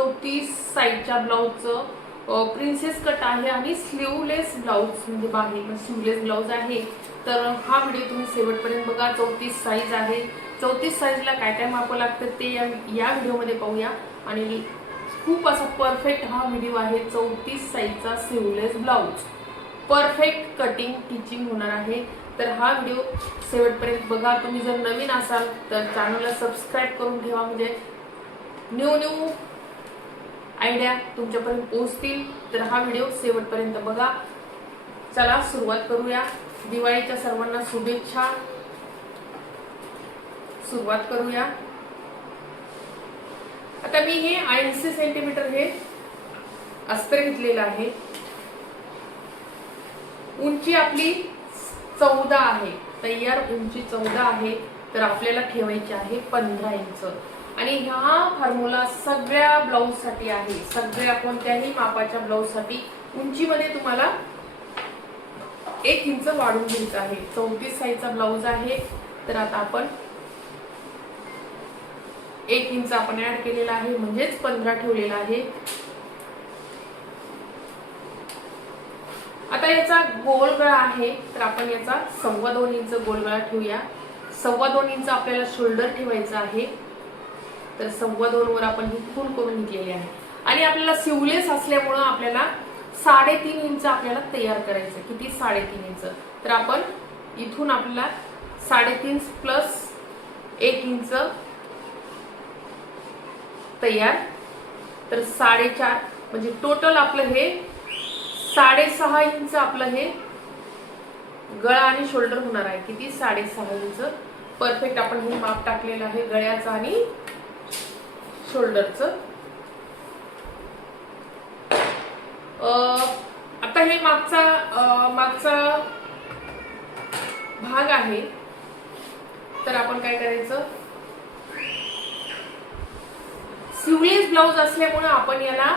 चौतीस साईजच्या ब्लाऊजचं princess cut आहे आणि स्लीवलेस ब्लाऊज म्हणजे बाहेर म्हणजे स्लीवलेस ब्लाऊज आहे. तर हा व्हिडिओ तुम्ही शेवटपर्यंत बघा चौतीस साईज आहे. चौतीस साईजला काय काय मापं लागतं ते या या व्हिडिओमध्ये पाहूया. आणि खूप असा परफेक्ट हा व्हिडिओ आहे चौतीस साईजचा sleeveless blouse. Perfect cutting teaching होणार आहे. तर हा व्हिडिओ शेवटपर्यंत बघा. तुम्ही जर नवीन असाल तर चॅनलला सबस्क्राईब करून ठेवा. म्हणजे न्यू न्यू आयडिया तुमच्यापर्यंत पोहोचतील. तर हा व्हिडिओ शेवटपर्यंत बघा. चला सुरुवात करूया. दिवाळीच्या सर्वांना शुभेच्छा. सुरुवात करूया. आता मी हे ऐंशी सेंटीमीटर हे अस्तर घेतलेलं आहे. उंची आपली चौदा आहे. तयार उंची चौदा आहे. तर आपल्याला ठेवायची आहे पंधरा इंच. आणि ह्या फॉर्म्युला सगळ्या ब्लाऊजसाठी आहे. सगळ्या कोणत्याही मापाच्या ब्लाऊजसाठी उंचीमध्ये तुम्हाला एक इंच वाढून घ्यायचं आहे. चौतीस साईजचा ब्लाऊज आहे. तर आता आपण एक इंच आपण ऍड केलेला आहे. म्हणजेच पंधरा ठेवलेला आहे. आता याचा गोल गळा आहे. तर आपण याचा सव्वा दोन इंच गोल गळा ठेवूया. सव्वा दोन इंच आपल्याला शोल्डर ठेवायचं आहे. तर सव्वा आपण ही खून करून घेतलेली आहे. आणि आपल्याला सिवलेस असल्यामुळं आपल्याला साडेतीन इंच आपल्याला तयार करायचं किती? साडेतीन इंच. तर आपण इथून आपल्याला साडेतीन प्लस एक इंच तयार. तर साडेचार म्हणजे टोटल आपलं हे साडेसहा इंच आपलं हे गळा आणि शोल्डर होणार आहे. किती? साडेसहा इंच. परफेक्ट आपण हे माप टाकलेलं आहे गळ्याचं आणि शोल्डरचं. आता हे मागचा मागचा भाग आहे. तर आपण काय करायचं? सिवलेस ब्लाऊज असल्यामुळे आपण याला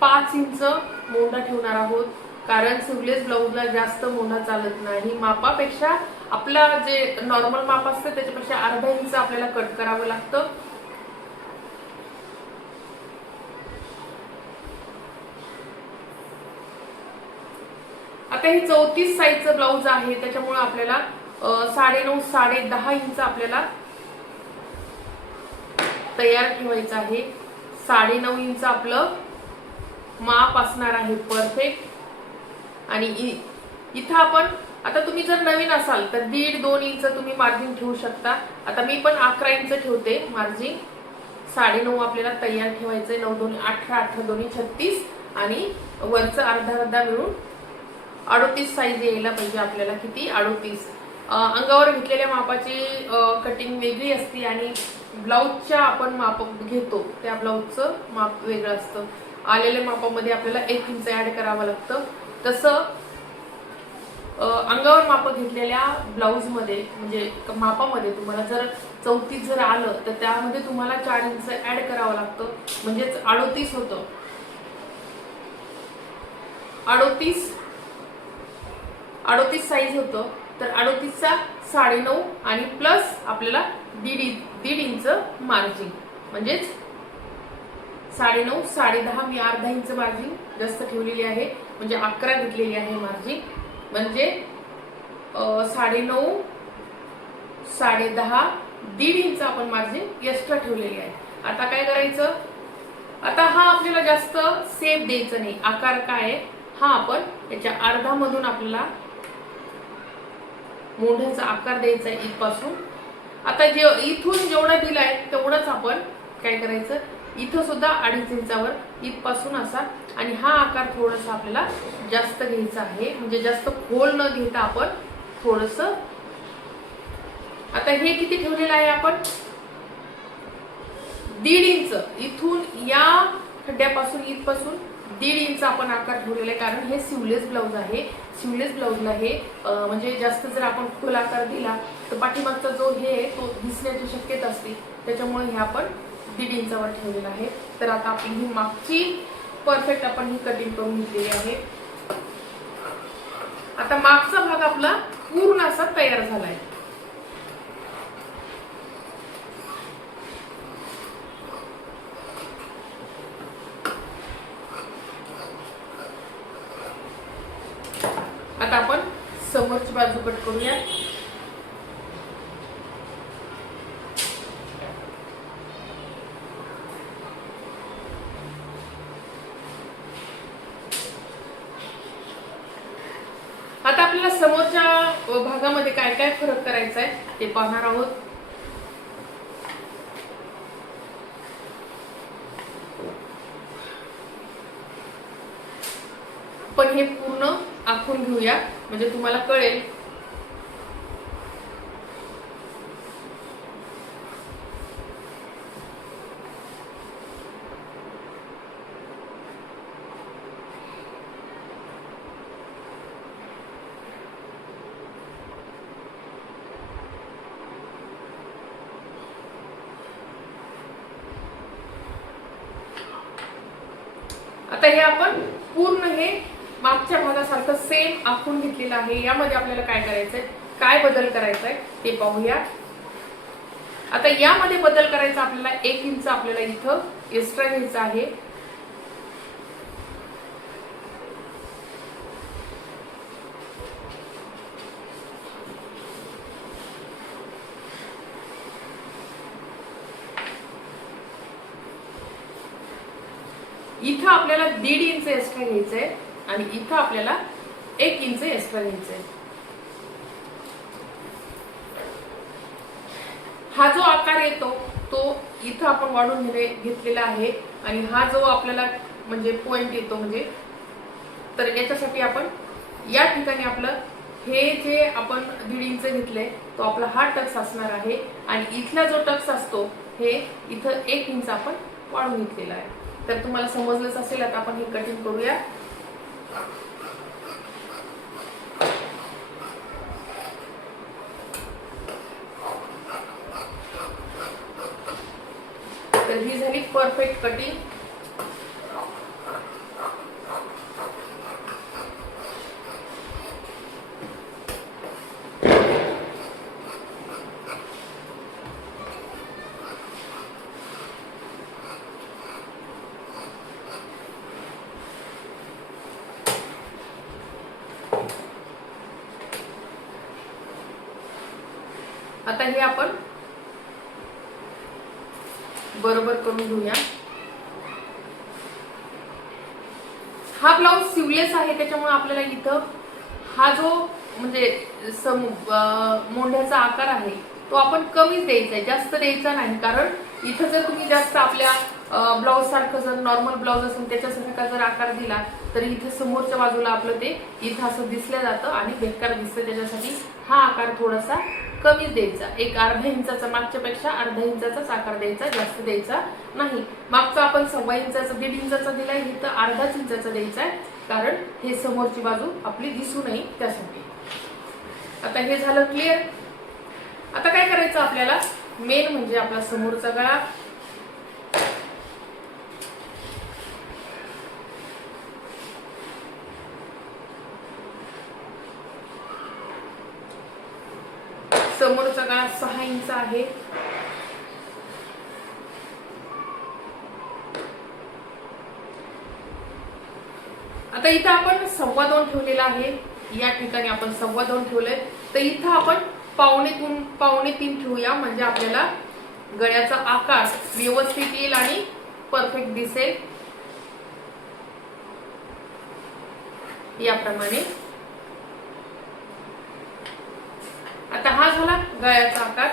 पाच इंच मोंढा ठेवणार आहोत. कारण सिवलेस ब्लाऊजला जास्त मोंढा चालत नाही. मापापेक्षा आपला जे नॉर्मल माप असतं त्याच्यापेक्षा अर्धा इंच आपल्याला कट करावं लागतं. आता हे चौतीस साईजचं ब्लाऊज आहे. त्याच्यामुळे आपल्याला साडेनऊ साडे दहा इंच आपल्याला तयार ठेवायचं आहे. साडेनऊ इंच आपलं माप असणार आहे परफेक्ट आणि इ- इथं आपण आता तुम्ही जर नवीन असाल तर दीड दोन इंच तुम्ही मार्जिन ठेवू शकता. आता मी पण अकरा इंच ठेवते मार्जिन साडेनऊ आपल्याला तयार ठेवायचं आहे नऊ दोन अठरा अठरा दोन्ही छत्तीस. आणि वरचं अर्धा अर्धा मिळून अडोतीस साईज यायला पाहिजे आपल्याला किती? अडोतीस. अंगावर घेतलेल्या मापाची कटिंग वेगळी असते आणि ब्लाऊजच्या आपण माप घेतो त्या ब्लाऊजचं माप वेगळं असतं. आलेल्या मापामध्ये आपल्याला एक इंच ऍड करावं लागतं. तसं अंगावर माप घेतलेल्या ब्लाऊजमध्ये म्हणजे मापामध्ये तुम्हाला जर चौतीस जर आलं तर त्यामध्ये तुम्हाला चार इंच ऍड करावं लागतं. म्हणजेच अडोतीस होतं. अडोतीस अडोतीस साईज होतं. तर अडोतीसचा साडेनऊ आणि प्लस आपल्याला दीड दीड इंच मार्जिन म्हणजेच साडेनऊ साडे दहा मी अर्धा इंच मार्जिन जास्त ठेवलेली आहे. म्हणजे अकरा घेतलेली आहे मार्जिन म्हणजे साडेनऊ साडे दहा दीड इंच आपण मार्जिन एक्स्ट्रा ठेवलेली आहे. आता काय करायचं? आता हा आपल्याला जास्त सेप द्यायचं नाही. आकार काय आहे? हा आपण याच्या अर्धामधून आपल्याला मोंढ्याचा आकार द्यायचा आहे इथपासून. आता जे इथून जेवढा दिलाय तेवढंच आपण काय करायचं? इथं सुद्धा अडीच इंचावर इथपासून असा. आणि हा आकार थोडासा आपल्याला जास्त घ्यायचा आहे. म्हणजे जास्त खोल न घेता आपण थोडस आता हे किती ठेवलेलं आहे आपण? दीड इंच. इथून या खड्ड्यापासून इथपासून दीड इंच आपण आकार ठेवलेला आहे. कारण हे सिवलेस ब्लाऊज आहे. सिवलेस ब्लाऊजला हे म्हणजे जास्त जर आपण खोल आकार दिला तर पाठीमागचा जो हे आहे तो दिसण्याची शक्यता असते. त्याच्यामुळे हे आपण दीड इंचावर ठेवलेलं आहे. तर आता आपली ही मागची परफेक्ट आपण ही कटिंग करून घेतलेली आहे. आता मागचा भाग आपला पूर्ण असा तयार झाला आहे आता आपण बाजू कट करूया. आता आपल्याला समोरच्या भागामध्ये काय काय फरक करायचा आहे ते पाहणार आहोत पण हे पूर्ण आखून घेऊया म्हणजे तुम्हाला कळेल. आता हे आपण पूर्ण हे मागच्या भागासारखं सेम आखून घेतलेलं आहे. यामध्ये आपल्याला काय करायचंय? काय बदल करायचा आहे ते पाहूया. आता यामध्ये बदल करायचा आपल्याला एक इंच आपल्याला इथं एक्स्ट्रा घ्यायचा आहे. इथं आपल्याला दीड इंच एक्स्ट्रा घ्यायचंय. आणि इथं आपल्याला एक इंच एक्स्ट्रा आहे. हा जो आकार येतो तो इथं आपण वाढून घेतलेला आहे. आणि हा जो आपल्याला म्हणजे पॉइंट येतो म्हणजे तर याच्यासाठी आपण या ठिकाणी आपलं हे जे आपण दीड इंच घेतलंय तो आपला हा टक्स असणार आहे. आणि इथला जो टक्स असतो हे इथं एक इंच आपण वाढून घेतलेला आहे. तर तुम्हाला समजलंच असेल आता आपण हे कटिंग करूया तर ही झाली परफेक्ट कटिंग आता हे आपण बरोबर करून घेऊया. हा ब्लाऊज सिवलेस आहे त्याच्यामुळे आपल्याला इथं हा जो म्हणजे सम मोंढ्याचा आकार आहे तो आपण कमीच द्यायचा आहे जास्त द्यायचा नाही. कारण इथं जर तुम्ही जास्त आपल्या ब्लाऊज सारखं जर नॉर्मल ब्लाऊज असेल त्याच्यासारखा जर आकार दिला तर इथे समोरच्या बाजूला आपलं ते इथं असं दिसलं जातं आणि बेकार दिसतं. त्याच्यासाठी हा आकार थोडासा कमीच द्यायचा. एक अर्धा इंचाचा मागच्या पेक्षा अर्धा इंचाचाच आकार द्यायचा जास्त द्यायचा नाही. मागचा आपण सव्वा इंचाचा दीड इंचाचा दिलाय इथं अर्धाच इंचाचा द्यायचा आहे. कारण हे समोरची बाजू आपली दिसू नये त्यासाठी. आता हे झालं क्लिअर आता काय करायचं आपल्याला? मेन म्हणजे आपला समोरचा गळा. समोरचा गळा सहा इंच आहे. आता इथं आपण सव्वा दोन ठेवलेला आहे. या ठिकाणी आपण सव्वा दोन ठेवलंय. तर इथं आपण पावणे तीन पावणे तीन ठेवूया. म्हणजे आपल्याला गळ्याचा आकार व्यवस्थित येईल आणि परफेक्ट दिसेल. याप्रमाणे आता हा झाला गळ्याचा आकार.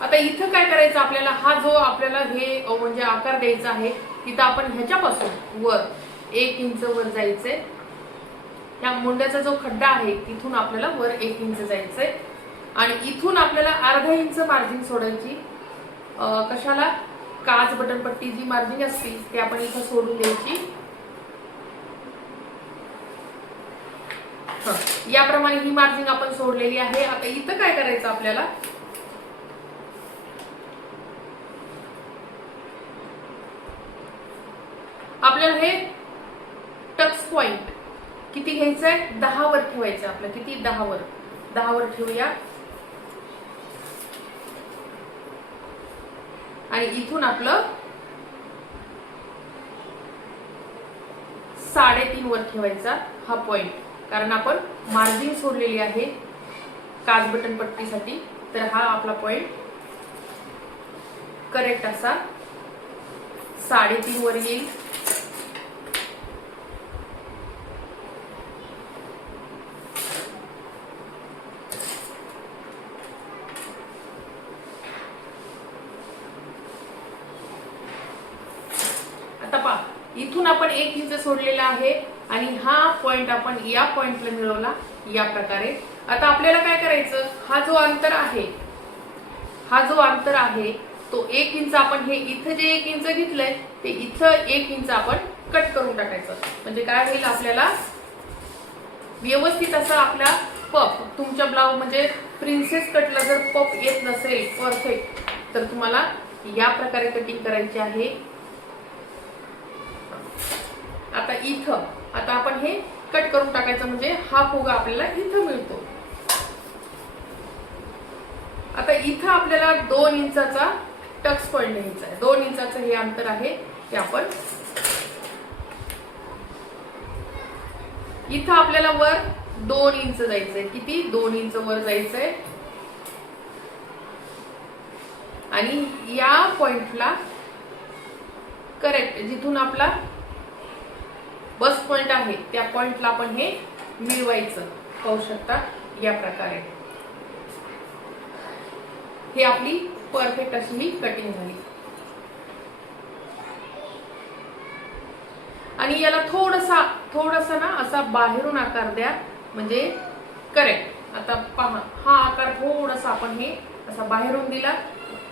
आता इथं काय करायचं आपल्याला? हा जो आपल्याला हे म्हणजे आकार द्यायचा आहे तिथं आपण ह्याच्यापासून वर एक इंच वर जायचंय. त्या मुंड्याचा जो खड्डा आहे तिथून आपल्याला वर एक इंच जायचंय. आणि इथून आपल्याला अर्धा इंच मार्जिन सोडायची. कशाला? काच बटन पट्टी जी मार्जिन असते ती आपण इथं सोडून द्यायची हं, याप्रमाणे ही मार्जिन आपण सोडलेली आहे. आता इथं काय करायचं आपल्याला? आपल्याला हे टच पॉइंट किती घ्यायचंय? आहे दहावर ठेवायचं आपलं. किती? दहावर. दहावर ठेवूया. आणि इथून आपलं साडेतीन वर ठेवायचा हा पॉइंट कारण आपण मार्जिन सोडलेली आहे काज बटन पट्टीसाठी. तर हा आपला पॉइंट करेक्ट असा साडेतीन वर येईल. आता पहा इथून आपण एक इंच सोडलेला आहे. हा पॉइंट आपण या पॉइंटला मिळवला या प्रकारे. आता आपल्याला काय करायचं? हा जो अंतर आहे हा जो अंतर आहे तो एक इंच आपण हे इथं जे एक इंच घेतलंय ते इथं एक इंच आपण कट करून टाकायचं. म्हणजे काय होईल आपल्याला? व्यवस्थित असं आपला पप तुमच्या ब्लाउज म्हणजे प्रिन्सेस कटला जर पप येत नसेल परफेक्ट तर तुम्हाला या प्रकारे कटिंग करायची आहे. आता इथं आता आपण हे कट करून टाकायचं म्हणजे हा फुगा आपल्याला इथं मिळतो. आता इथं आपल्याला दोन इंचाचा टक्स पॉइंट घ्यायचा आहे. दोन इंचाचं हे अंतर आहे ते आपण इथं आपल्याला वर दोन इंच जायचंय. किती? दोन इंच वर जायचंय. आणि या पॉइंटला करेक्ट जिथून आपला बस पॉइंट आहे. त्या पॉइंटला आपण हे मिळवायचं. पाहू शकता या प्रकारे. हे आपली परफेक्ट अशी ही कटिंग झाली. आणि याला थोडसा थोडासा ना असा बाहेरून आकार द्या. म्हणजे करेक्ट आता पहा हा आकार थोडासा आपण हे असा बाहेरून दिला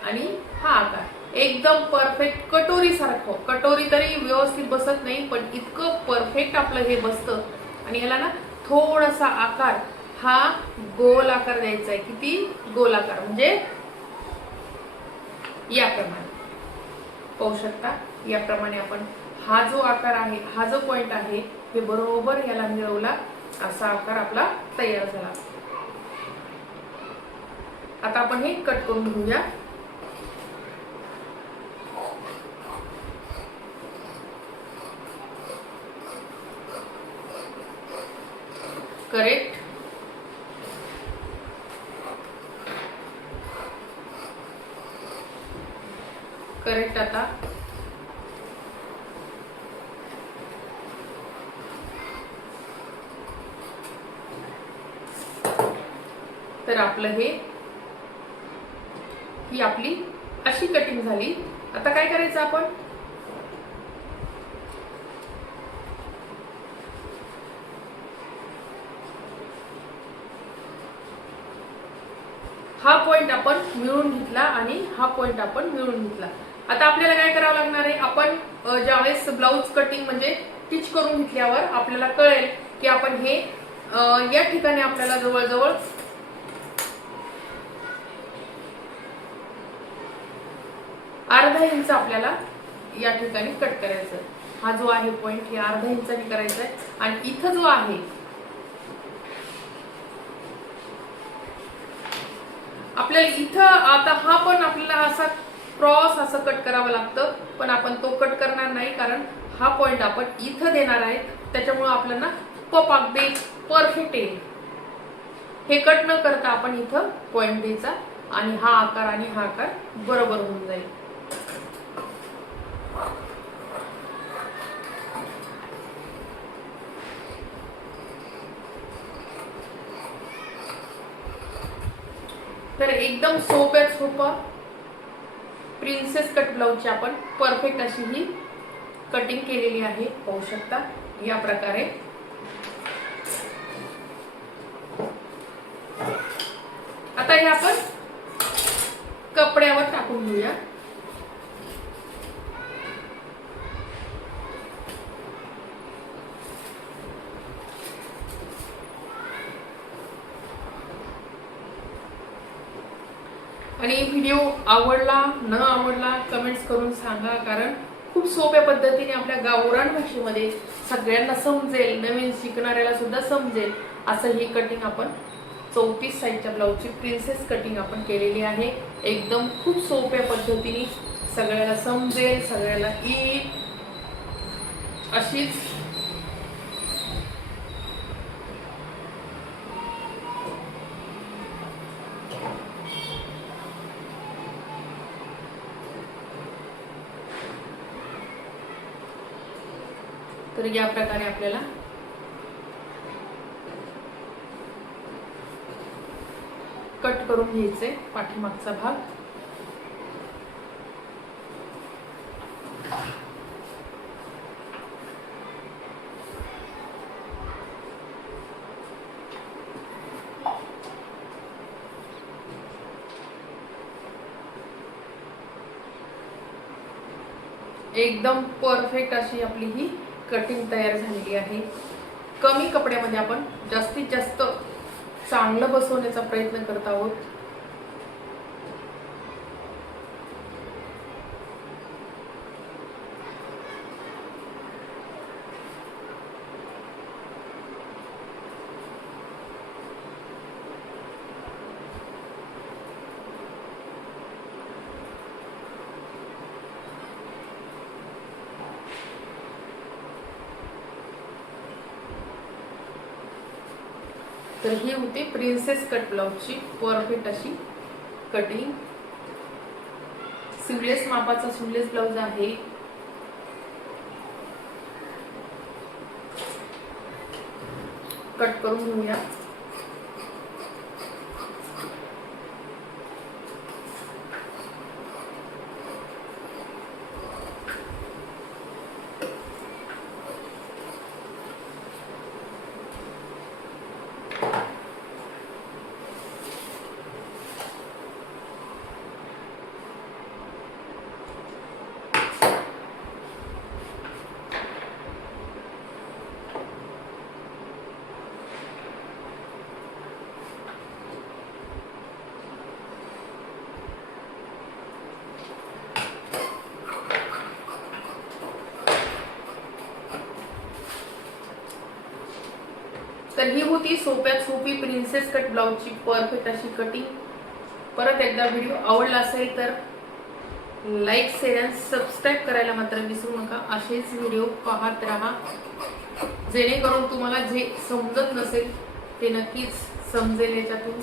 आणि हा आकार एकदम परफेक्ट कटोरी सारखं. कटोरी तरी व्यवस्थित बसत नाही पण इतकं परफेक्ट आपलं हे बसतं. आणि याला ना थोडासा आकार हा गोल आकार द्यायचा आहे. किती? गोल आकार. म्हणजे याप्रमाणे. पाहू शकता? याप्रमाणे आपण हा जो आकार आहे हा जो पॉइंट आहे हे बरोबर याला मिळवला असा आकार आपला तयार झाला. आता आपण हे कट करून घेऊया. करेक्ट. करेक्ट आता. तर आपलं हे आपली अशी कटिंग झाली आता काय करायचं आपण हा पॉइंट आपण मिळून घेतला आणि हा पॉइंट आपण मिळून घेतला. आता आपल्याला काय करावं लागणार आहे? आपण ज्यावेळेस ब्लाऊज कटिंग म्हणजे टिच करून घेतल्यावर आपल्याला कळेल की आपण हे या ठिकाणी आपल्याला जवळजवळ अर्धा इंच आपल्याला या ठिकाणी कट करायचं आहे. हा जो आहे पॉइंट हे अर्धा इंचाने करायचा आहे आणि इथं जो आहे आपल्याला इथं आता हा पण आपल्याला असा क्रॉस असं कट करावं लागतं पण आपण तो कट करणार नाही कारण हा पॉइंट आपण इथं देणार आहे. त्याच्यामुळं आपल्याला पप अगदी परफेक्ट येईल हे कट न करता आपण इथं पॉइंट द्यायचा आणि हा आकार आणि हा आकार बरोबर होऊन जाईल. तर एकदम सोप्या सोपं. प्रिन्सेस कट ब्लाऊजची आपण परफेक्ट अशी ही कटिंग केलेली आहे पाहू शकता. या प्रकारे. आता हे आपण कपड्यावर टाकून घेऊया आणि व्हिडिओ आवडला न आवडला कमेंट्स करून सांगा कारण खूप सोप्या पद्धतीने आपल्या गावरान भाषेमध्ये सगळ्यांना समजेल नवीन शिकणाऱ्याला सुद्धा समजेल असं ही कटिंग आपण चौतीस साईजच्या ब्लाऊजची प्रिन्सेस कटिंग आपण केलेली आहे. एकदम खूप सोप्या पद्धतीने सगळ्याला समजेल सगळ्याला येईल. अशीच तर या प्रकारे आपल्याला. कट करून घ्यायचे पाठीमागचा भाग. एकदम परफेक्ट अशी आपली ही कटिंग तयार झालेली आहे. कमी कपड्यामध्ये आपण जास्तीत जास्त चांगलं बसवण्याचा प्रयत्न करत आहोत. तर ही होती प्रिन्सेस कट ब्लाऊजची परफेक्ट अशी कटिंग सिवलेस मापाचा सिवलेस ब्लाउज आहे. कट करून घेऊया. तर ही होती सोप्यात सोपी प्रिन्सेस कट ब्लाऊजची परफेक्ट अशी कटिंग परत एकदा व्हिडिओ आवडला असेल तर लाईक शेअर अँड सबस्क्राईब करायला मात्र विसरू नका. असेच व्हिडिओ पाहत राहा. जेणेकरून तुम्हाला जे समजत नसेल ते नक्कीच समजेल याच्यातून.